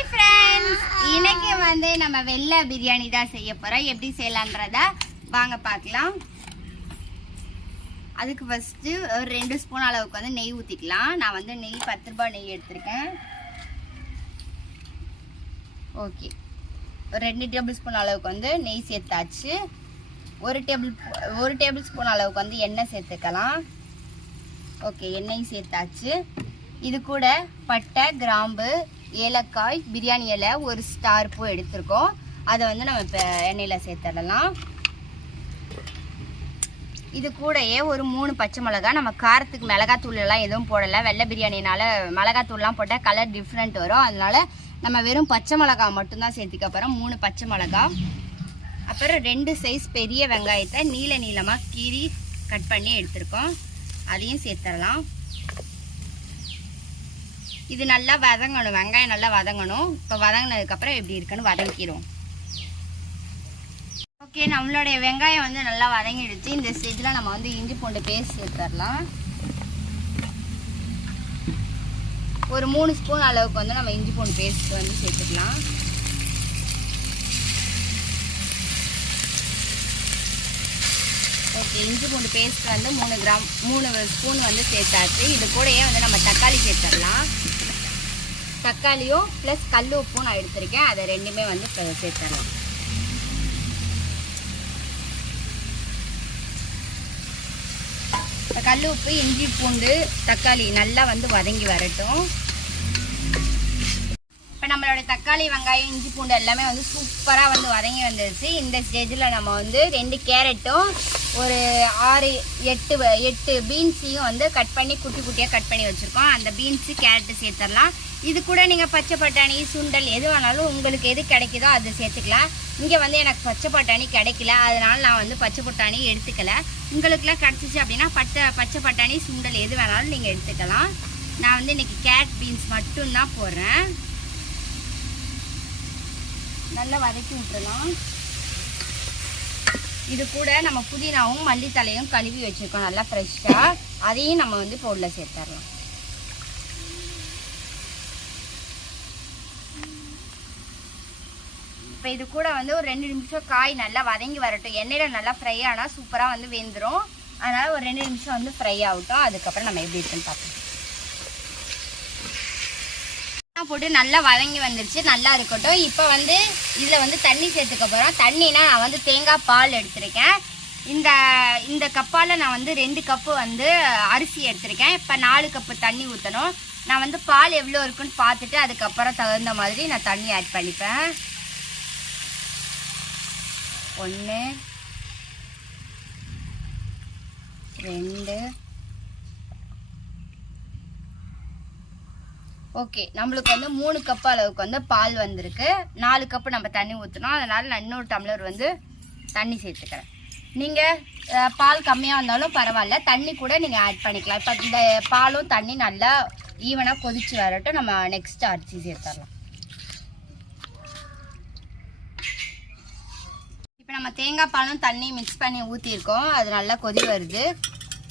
Hi friends, இன்னைக்கு வந்து நம்ம வெள்ளை பிரியாணி தான் செய்ய போறோம். எப்படி செய்யலான்றத வாங்க பார்க்கலாம். அதுக்கு ஃபர்ஸ்ட் ஒரு 2 ஸ்பூன் அளவுக்கு வந்து நெய் ஊற்றிக்கலாம். நான் வந்து நெய் 10 ரூபாய் நெய் எடுத்திருக்கேன். ஓகே, ஒரு 2 டேபிள் ஸ்பூன் அளவுக்கு வந்து நெய் சேர்த்தாச்சு. ஒரு டேபிள் ஸ்பூன் அளவுக்கு வந்து எண்ணெய் சேர்த்துக்கலாம். ஓகே, எண்ணெய் சேர்த்தாச்சு. இது கூட பட்டை, கிராம்பு, ஏலக்காய், பிரியாணி இலை, ஒரு ஸ்டார் பூ எடுத்திருக்கோம். அதை வந்து நம்ம இப்போ எண்ணெயில் சேர்த்துடலாம். இது கூடயே ஒரு 3 பச்சை மிளகாய். நம்ம காரத்துக்கு மிளகாத்தூள் எல்லாம் எதுவும் போடலை. வெள்ளை பிரியாணினால மிளகாத்தூள்லாம் போட்டால் கலர் டிஃப்ரெண்ட் வரும். அதனால நம்ம வெறும் பச்சை மிளகாய் மட்டும்தான் சேர்த்துக்க போகிறோம். 3 பச்சை மிளகாய், அப்புறம் 2 சைஸ் பெரிய வெங்காயத்தை நீளமாக கீறி கட் பண்ணி எடுத்திருக்கோம். அதையும் சேர்த்துடலாம். இது நல்லா வதங்கணும், வெங்காயம் நல்லா வதங்கணும். இப்போ வதங்கினதுக்கப்புறம் எப்படி இருக்குன்னு வதக்கிடுவோம். ஓகே, நம்மளுடைய வெங்காயம் வந்து நல்லா வதங்கிடுச்சு. இந்த ஸ்டேஜில் நம்ம வந்து இஞ்சி பூண்டு பேஸ்ட் சேர்த்துடலாம். ஒரு 3 ஸ்பூன் அளவுக்கு வந்து நம்ம இஞ்சி பூண்டு பேஸ்ட் வந்து சேர்த்துக்கலாம். ஓகே, இஞ்சி பூண்டு பேஸ்ட் வந்து 3 ஸ்பூன் வந்து சேர்த்தாச்சு. இது கூடயே வந்து நம்ம தக்காளி சேர்த்துடலாம். தக்காளியும் ப்ளஸ் கல் உப்பும் நான் எடுத்திருக்கேன். அதை ரெண்டுமே வந்து சேர்த்துடலாம். கல் உப்பு, இஞ்சி பூண்டு, தக்காளி நல்லா வந்து வதங்கி வரட்டும். இப்போ நம்மளோட தக்காளி, வெங்காயம், இஞ்சி பூண்டு எல்லாமே வந்து சூப்பராக வந்து வதங்கி வந்துருச்சு. இந்த ஸ்டேஜில் நம்ம வந்து 2 கேரட்டும் ஒரு 6-8 பீன்ஸையும் வந்து கட் பண்ணி குட்டி குட்டியாக கட் பண்ணி வச்சுருக்கோம். அந்த பீன்ஸு, கேரட்டு சேர்த்துடலாம். இது கூட நீங்கள் பச்சை பட்டாணி, சுண்டல் எது வேணாலும் உங்களுக்கு எது கிடைக்குதோ அதை சேர்த்துக்கலாம். இங்கே வந்து எனக்கு பச்சை பட்டாணி கிடைக்கல, அதனால் நான் வந்து பச்சை பட்டாணி எடுத்துக்கல. உங்களுக்குலாம் கிடச்சிச்சு அப்படின்னா பச்சை பட்டாணி, சுண்டல் எது வேணாலும் நீங்கள் எடுத்துக்கலாம். நான் வந்து இன்றைக்கி கேரட், பீன்ஸ் மட்டும்தான் போடுறேன். நல்லா வதக்கி விட்டுறலாம். இது கூட நம்ம புதினாவும் மல்லித்தலையும் கழுவி வச்சுருக்கோம் நல்லா ஃப்ரெஷ்ஷாக. அதையும் நம்ம வந்து பொருளில் சேர்த்துடலாம். இப்போ இது கூட வந்து ஒரு 2 நிமிஷம் காய் நல்லா வதங்கி வரட்டும். எண்ணெயில் நல்லா ஃப்ரை ஆனால் சூப்பராக வந்து வெந்துடும். அதனால் ஒரு 2 நிமிஷம் வந்து ஃப்ரை ஆகட்டும். அதுக்கப்புறம் நம்ம எப்படி இருக்குன்னு பார்ப்போம். போட்டு நல்லா வதங்கி வந்துருச்சு, நல்லா இருக்கட்டும். இப்போ வந்து இதில் வந்து தண்ணி சேர்த்துக்க போகிறோம். தண்ணினா நான் வந்து தேங்காய் பால் எடுத்திருக்கேன். இந்த கப்பால் நான் வந்து 2 கப்பு வந்து அரிசி எடுத்திருக்கேன். இப்போ 4 கப்பு தண்ணி ஊற்றணும். நான் வந்து பால் எவ்வளோ இருக்குன்னு பார்த்துட்டு அதுக்கப்புறம் தகுந்த மாதிரி நான் தண்ணி ஆட் பண்ணிப்பேன். 1 2. ஓகே, நம்மளுக்கு வந்து 3 கப்பு அளவுக்கு வந்து பால் வந்திருக்கு. 4 கப்பு நம்ம தண்ணி ஊற்றணும். அதனால் நான் இன்னொரு டம்ளர் வந்து தண்ணி சேர்த்துக்கிறேன். நீங்கள் பால் கம்மியாக இருந்தாலும் பரவாயில்ல, தண்ணி கூட நீங்கள் ஆட் பண்ணிக்கலாம். இப்போ இந்த பாலும் தண்ணி நல்லா ஈவனாக கொதிச்சு வரட்டும். நம்ம நெக்ஸ்ட் அரிசி சேர்த்துடலாம். இப்போ நம்ம தேங்காய் பாலும் தண்ணி மிக்ஸ் பண்ணி ஊற்றிருக்கோம். அது நல்லா கொதி வருது.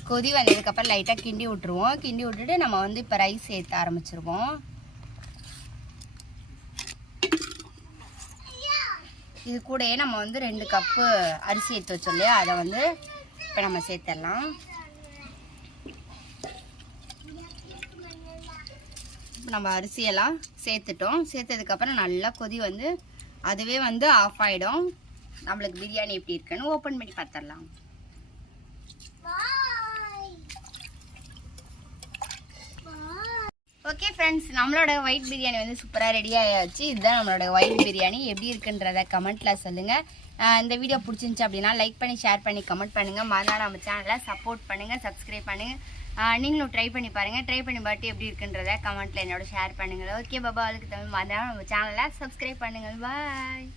கொதி வந்ததுக்கப்புறம் லைட்டாக கிண்டி விட்டுருவோம். கிண்டி விட்டுட்டு நம்ம வந்து இப்போ ரைஸ் சேர்த்து ஆரம்பிச்சிருவோம். இது கூடயே நம்ம வந்து 2 கப்பு அரிசி எடுத்து வச்சோம் இல்லையா, அதை வந்து இப்போ நம்ம சேர்த்துடலாம். நம்ம அரிசியெல்லாம் சேர்த்துட்டோம். சேர்த்ததுக்கப்புறம் நல்லா கொதி வந்து அதுவே வந்து ஆஃப் ஆகிடும். நம்மளுக்கு பிரியாணி எப்படி இருக்குன்னு ஓப்பன் பண்ணி பார்த்துடலாம். ஓகே ஃப்ரெண்ட்ஸ், நம்மளோட ஒயிட் பிரியாணி வந்து சூப்பராக ரெடி ஆயாச்சு. இதுதான் நம்மளோட ஒயிட் பிரியாணி. எப்படி இருக்குன்றத கமெண்ட்டில் சொல்லுங்கள். இந்த வீடியோ பிடிச்சிருந்துச்சு அப்படின்னா லைக் பண்ணி, ஷேர் பண்ணி, கமெண்ட் பண்ணுங்கள். மறுநாள் நம்ம சேனலை சப்போர்ட் பண்ணுங்கள், சப்ஸ்கிரைப் பண்ணுங்கள். நீங்களும் ட்ரை பண்ணி பாருங்கள். ட்ரை பண்ணி பார்த்து எப்படி இருக்குன்றத கமெண்ட்டில் என்னோட ஷேர் பண்ணுங்கள். ஓகே பாபா, அதுக்கு தமிழ் மறுநாள் நம்ம சேனலை சப்ஸ்கிரைப் பண்ணுங்கள். பாய்.